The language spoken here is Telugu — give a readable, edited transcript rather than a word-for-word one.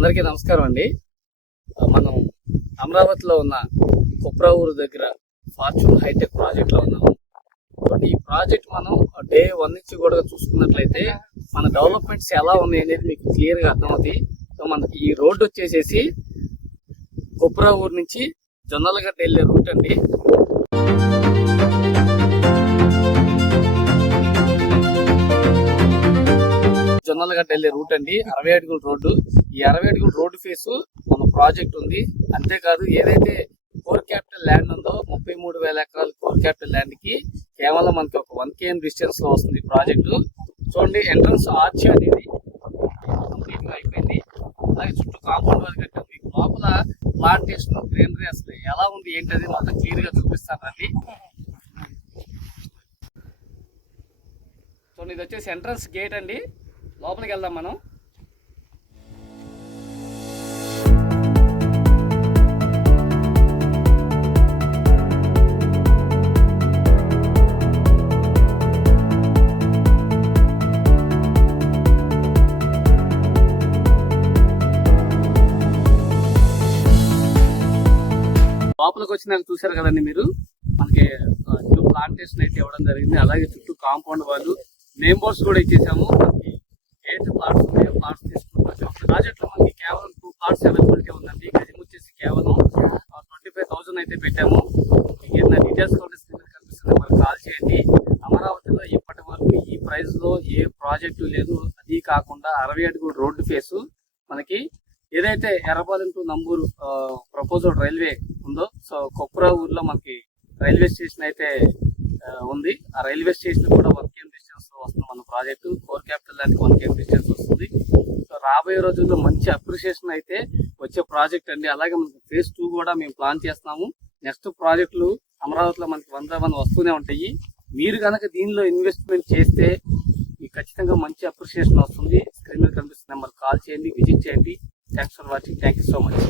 అందరికీ నమస్కారం అండి. మనం అమరావతిలో ఉన్న కుప్రా ఊరు దగ్గర ఫార్చ్యూన్ హైటెక్ ప్రాజెక్ట్ లో ఉన్నాము. ఈ ప్రాజెక్ట్ మనం డే 1 నుంచి కూడా చూసుకున్నట్లయితే మన డెవలప్మెంట్స్ ఎలా ఉన్నాయి అనేది మీకు క్లియర్ గా అర్థమవుతాయి. సో మనకి ఈ రోడ్డు వచ్చేసేసి కుప్రా ఊరు నుంచి జొన్నలగడ్డ వెళ్ళే రూట్ అండి. జొన్నలగడ్డ వెళ్ళే రూట్ అండి. 60 అడుగుల రోడ్డు. ఈ 60 అడుగుల రోడ్డు ఫేసు మన ప్రాజెక్ట్ ఉంది. అంతేకాదు ఏదైతే కోర్ క్యాపిటల్ ల్యాండ్ ఉందో 33,000 ఎకరాల కోర్ క్యాపిటల్ ల్యాండ్ కి కేవలం మనకి ఒక 1 km డిస్టెన్స్ లో వస్తుంది ప్రాజెక్టు. చూడండి, ఎంట్రన్స్ ఆర్చ్ అనేది కంప్లీట్ గా అయిపోయింది. అలాగే చుట్టూ కాంపౌండ్ వాళ్ళు కట్టాం. మీకు లోపల ప్లాంటేషన్ గ్రీనరీ అసలు ఎలా ఉంది ఏంటది మొత్తం క్లియర్ గా చూపిస్తానండి. చూడండి, ఇది వచ్చేసి ఎంట్రన్స్ గేట్ అండి. లోపలికి వెళ్దాం మనం. లోపలికి వచ్చినాక చూసారు కదండి మీరు, మనకి న్యూ ప్లాంటేషన్ అయితే ఇవ్వడం జరిగింది. అలాగే చుట్టూ కాంపౌండ్ వాళ్ళు నేమ్ బోర్డ్స్ కూడా ఇచ్చేసాము. మనకి 8 ప్లాట్స్ ఉన్నాయో ప్లాట్స్ తీసుకుంటాం. ప్రాజెక్ట్ లో మనకి కేవలం 2 ప్లాట్స్ అవైలబిలిటీ ఉందండి. గజం వచ్చేసి కేవలం 25,000 అయితే పెట్టాము. మీకు ఏదైనా డీటెయిల్స్ కనిపిస్తుంది మనకు కాల్ చేయండి. అమరావతిలో ఇప్పటి వరకు ఈ ప్రైస్ లో ఏ ప్రాజెక్టు లేదు. అది కాకుండా 60 అడుగుల రోడ్డు ఫేసు మనకి ఏదైతే Errapalem to Namburu proposal railway ఉందో, సో కుప్రా ఊర్లో మనకి రైల్వే స్టేషన్ అయితే ఉంది. ఆ రైల్వే స్టేషన్ కూడా 1 km డిస్టెన్స్ లో వస్తుంది మన project. Core capital land 1 km distance వస్తుంది. సో రాబోయే రోజుల్లో మంచి అప్రిషియేషన్ అయితే వచ్చే ప్రాజెక్ట్ అండి. అలాగే మనకి ఫేజ్ 2 కూడా మేము ప్లాన్ చేస్తున్నాము. నెక్స్ట్ ప్రాజెక్టులు అమరావతిలో మనకి 1 వస్తూనే ఉంటాయి. మీరు కనుక దీనిలో ఇన్వెస్ట్మెంట్ చేస్తే మీకు ఖచ్చితంగా మంచి అప్రిషియేషన్ వస్తుంది. స్క్రీన్ మీద కనిపిస్తున్న నెంబర్ కాల్ చేయండి, విజిట్ చేయండి. Thanks for watching. Thank you so much.